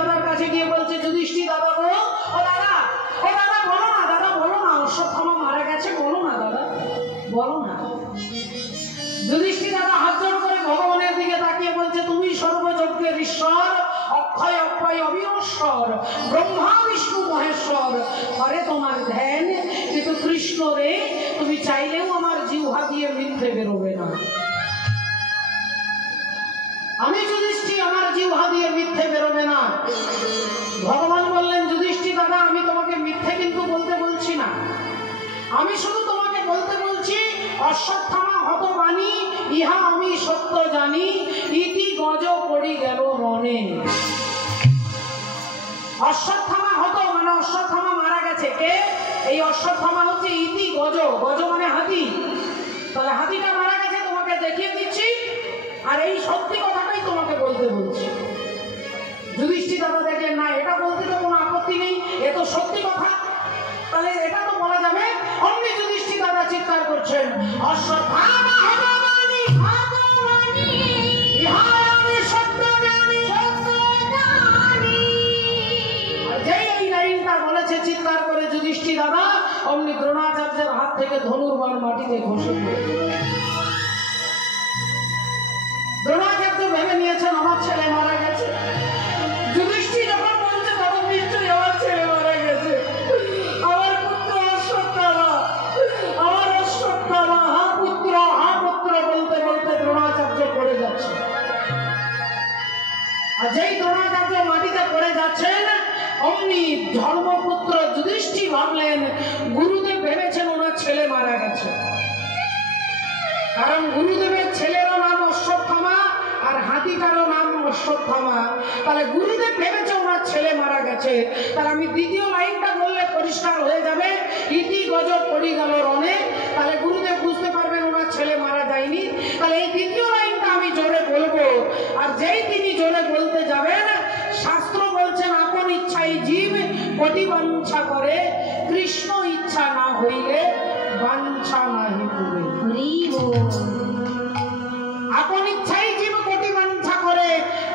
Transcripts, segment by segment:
দাদার কাছে গিয়ে বলছে, যুধিষ্ঠির দাদা গো, ও দাদা বলো না, দাদা বলো না, অশ্বত্থামা মারা গেছে, বলো না দাদা, বলো না। যুধিষ্ঠির দাদা হাত জোড় করে ভগবানের দিকে তাকিয়ে বলছে, তুমি সর্বযজ্ঞের ঈশ্বর, অক্ষয় অক্ষয় অবিনশ্বর, ব্রহ্মা বিষ্ণু মহেশ্বর, আরে তোমার ধ্যান, কিন্তু কৃষ্ণ রে, তুমি চাইলেও আমার জিহ্বা দিয়ে মিথ্যে বেরোবে না। আমি যুধিষ্ঠির, আমার জিহ্বা দিয়ে মিথ্যে বেরোবে না। ভগবান বললেন, যুধিষ্ঠির দাদা, আমি তোমাকে মিথ্যে কিন্তু বলতে বলছি না, আমি শুধু তোমাকে বলতে বলছি, অশ্বত্থামা হতবাণী, ইহা আমি সত্য জানি, ইতি গজ পড়ি গেল রণে। অশ্বত্থামা হত মানে অশ্বত্থামা মারা গেছে। কে? এই অশ্বত্থামা হচ্ছে ইতি গজ, গজ মানে হাতি। তাহলে হাতিটা মারা গেছে, তোমাকে দেখিয়ে দিচ্ছি, আর এই সত্যি কথাটাই তোমাকে বলতে বলছি। যুধিষ্ঠির দাদা দেখলেন, না, এটা বলতে তো কোনো আপত্তি নেই, এ তো সত্যি কথা, তাহলে এটা তো বলা যাবে। অমনি যুধিষ্ঠির দাদা চিৎকার করছেন, অশ্বত্থামা হতবাণী, ইহা আমি সত্য জানি, যেই এই লাইনটা বলেছে চিৎকার করে যুধিষ্ঠির দাদা, অমনি দ্রোণাচার্যের হাত থেকে ধনুর্বাণ মাটিতে খসে পড়েছে। দ্রোণাচার্য ভেবে নিয়েছেন আমার ছেলে মারা গেছে। যুধিষ্ঠির যখন বলছে, তখন নিশ্চয়ই আমার ছেলে মারা গেছে, আমার পুত্র অশ্বত্থামা, আমার অশ্বত্থামা, হা পুত্র বলতে বলতে দ্রোণাচার্য পড়ে যাচ্ছে। আর যেই দ্রোণাচার্য মাটিতে পড়ে যাচ্ছেন, অমনি ধর্মপুত্র যুধিষ্ঠির ভাবলেন, গুরুদেব ভেবেছেন ওনার ছেলে মারা গেছে, কারণ গুরুদেবের ছেলেরও নাম অশ্বত্থামা আর হাতিটারও নাম অশ্বত্থামা। তাহলে গুরুদেব ভেবেছে ওনার ছেলে মারা গেছে। তাহলে আমি দ্বিতীয় লাইনটা বললে পরিষ্কার হয়ে যাবে, ইতি গজ পড়ি গেল রণে। তাহলে গুরুদেব বুঝতে পারবেন ওনার ছেলে মারা যায়নি। তাহলে এই দ্বিতীয় লাইনটা আমি জোরে বলবো, আর যেই তিনি জোরে বলতে যাবেন, শাস্ত্র বলছেন, আপন ইচ্ছাই জীব কোটি বাঞ্ছা করে, কৃষ্ণ ইচ্ছা না হইলে বাঞ্ছা নাহি পুরে। আপন ইচ্ছাই জীব কোটি বাঞ্ছা করে,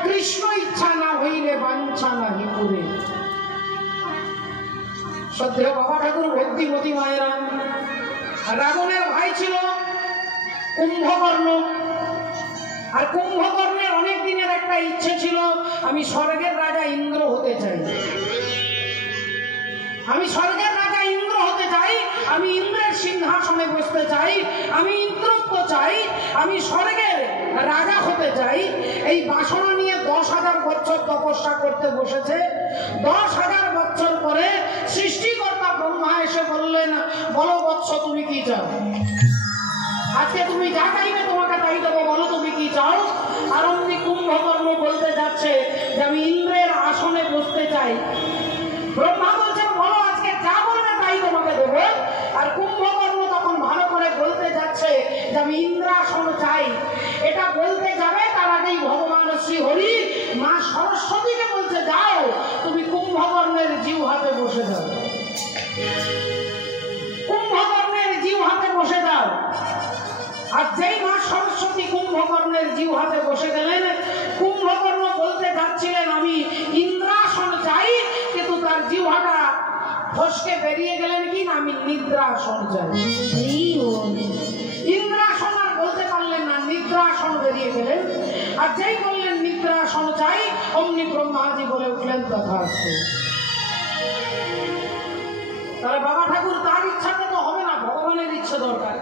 কৃষ্ণ ইচ্ছা না হইলে বাঞ্ছা নাহি পুরে। শ্রদ্ধেয় বাবা ঠাকুর, ভক্তিমতী মায়েরা, রাবণের ভাই ছিল কুম্ভকর্ণ, আর কুম্ভকর্ণের অনেক দিনের একটা ইচ্ছে ছিল, আমি স্বর্গের রাজা ইন্দ্র হতে চাই, আমি স্বর্গের রাজা ইন্দ্র হতে চাই, আমি ইন্দ্রের সিংহাসনে বসতে চাই, আমি ইন্দ্রত্ব চাই, আমি স্বর্গের রাজা হতে চাই। এই বাসনা নিয়ে 10,000 বছর তপস্যা করতে বসেছে। 10,000 বছর পরে সৃষ্টিকর্তা ব্রহ্মা এসে বললেন, বলো বৎস, তুমি কি চাও? আজকে তুমি যা চাইবে তোমাকে তাই দেবো, বলো তুমি কি চাও? আর অমনি কুম্ভকর্ণ বলতে যাচ্ছে যে আমি ইন্দ্রের আসনে বসতে চাই। ব্রহ্মা বলছেন, বলো, আজকে যা বলবে তাই তোমাকে দেবো। আর কুম্ভকর্ণ তখন ভালো করে বলতে যাচ্ছে যে আমি ইন্দ্রাসন চাই। এটা বলতে যাবে, তার আগেই ভগবান শ্রী হরি মা সরস্বতীকে বলছে, যাও তুমি কুম্ভকর্ণের জিহ্বাতে বসে যাও, কুম্ভকর্ণের জিহ্বাতে বসে যাও। আর যেই মা সরস্বতী কুম্ভকর্ণের জিহ্বাতে বসে গেলেন, কুম্ভকর্ণ বলতে যাচ্ছিলেন আমি ইন্দ্রাসন চাই, কিন্তু তার জিহ্বাটা ফসকে বেরিয়ে গেলেন কি না, আমি নিদ্রাসন চাই। ইন্দ্রাসন আর বলতে পারলেন না, নিদ্রাসন বেরিয়ে গেলেন। আর যেই বললেন নিদ্রাসন চাই, অমনি ব্রহ্মাজি বলে উঠলেন, তথাস্তু। তাহলে বাবা ঠাকুর তার ইচ্ছাতে তো হবে না, ভগবানের ইচ্ছা দরকার।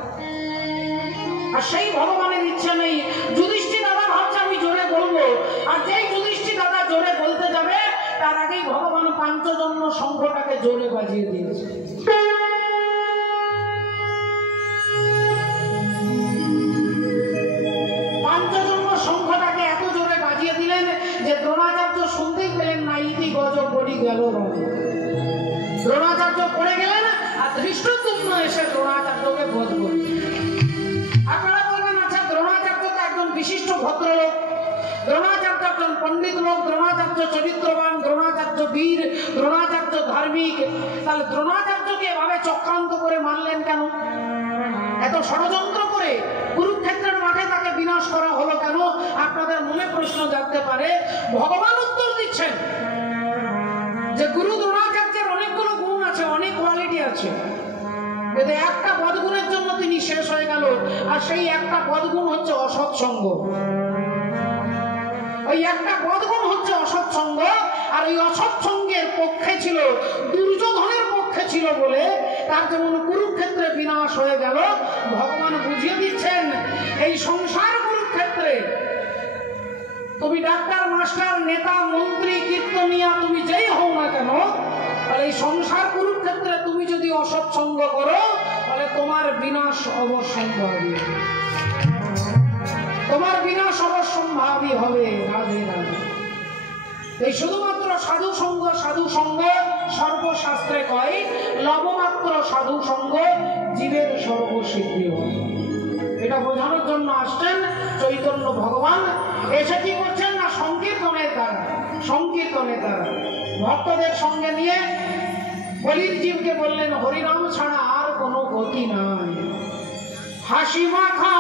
আর সেই ভগবানের ইচ্ছা নেই। যুধিষ্ঠির দাদা ভাবছে আমি জোরে বলবো, আর যেই যুধিষ্ঠির দাদা জোরে বলতে যাবে, তার আগেই ভগবান পাঞ্চজন্য শঙ্খটাকে জোরে বাজিয়ে দিয়েছে। পাঞ্চজন্য শঙ্খটাকে এত জোরে বাজিয়ে দিলেন যে দ্রোণাচার্য শুনতেই পেলেন না, ইতি গজ পড়ি গেল রণে। দ্রোণাচার্য পড়ে গেলেন, আর ধৃষ্টদ্যুম্ন এসে দ্রোণাচার্যকে বধ করলেন। আপনারা বলবেন, আচ্ছা, দ্রোণাচার্য তো একজন বিশিষ্ট ভদ্রলোক, দ্রোণাচার্য একজন পণ্ডিত লোক, দ্রোণাচার্য চরিত্রবান, দ্রোণাচার্য বীর, দ্রোণাচার্য ধার্মিক, তাহলে দ্রোণাচার্যকে এভাবে চক্রান্ত করে মারলেন কেন? এত ষড়যন্ত্র করে কুরুক্ষেত্রের মাঠে তাকে বিনাশ করা হলো কেন? আপনাদের মনে প্রশ্ন জাগতে পারে। ভগবান উত্তর দিচ্ছেন, অসৎসঙ্গ। ওই একটা বদগুণ হচ্ছে অসৎসঙ্গ, আর ওই অসৎসঙ্গের পক্ষে ছিল, দুর্যোধনের পক্ষে ছিল বলে তার যেমন কুরুক্ষেত্রে বিনাশ হয়ে গেল। ভগবান বুঝিয়ে দিচ্ছেন এই সংসার কুরুক্ষেত্রে তুমি ডাক্তার, মাস্টার, নেতা, মন্ত্রী, কীর্তনিয়া তুমি যেই হও না কেন, তাহলে এই সংসার কুরুক্ষেত্রে তুমি যদি অসৎসঙ্গ করো তাহলে তোমার বিনাশ অবশ্যম্ভাবী, তোমার বিনাশ অবশ্যম্ভাবী হবে। রাধে রাধে। এই শুধুমাত্র সাধু সঙ্গ, সাধু সঙ্গ সর্বশাস্ত্রে কয় লবমাত্র সাধু সঙ্গ জীবের সর্বসিদ্ধি হয়। এটা বোঝানোর জন্য আসছেন চৈতন্য ভগবান। এসে কি করছেন না সংকীর্তনের দ্বারা, সংকীর্তনের দ্বারা ভক্তদের সঙ্গে নিয়ে বলির জীবকে বললেন হরিনাম ছাড়া আর কোনো গতি নাই। হাসি মাখা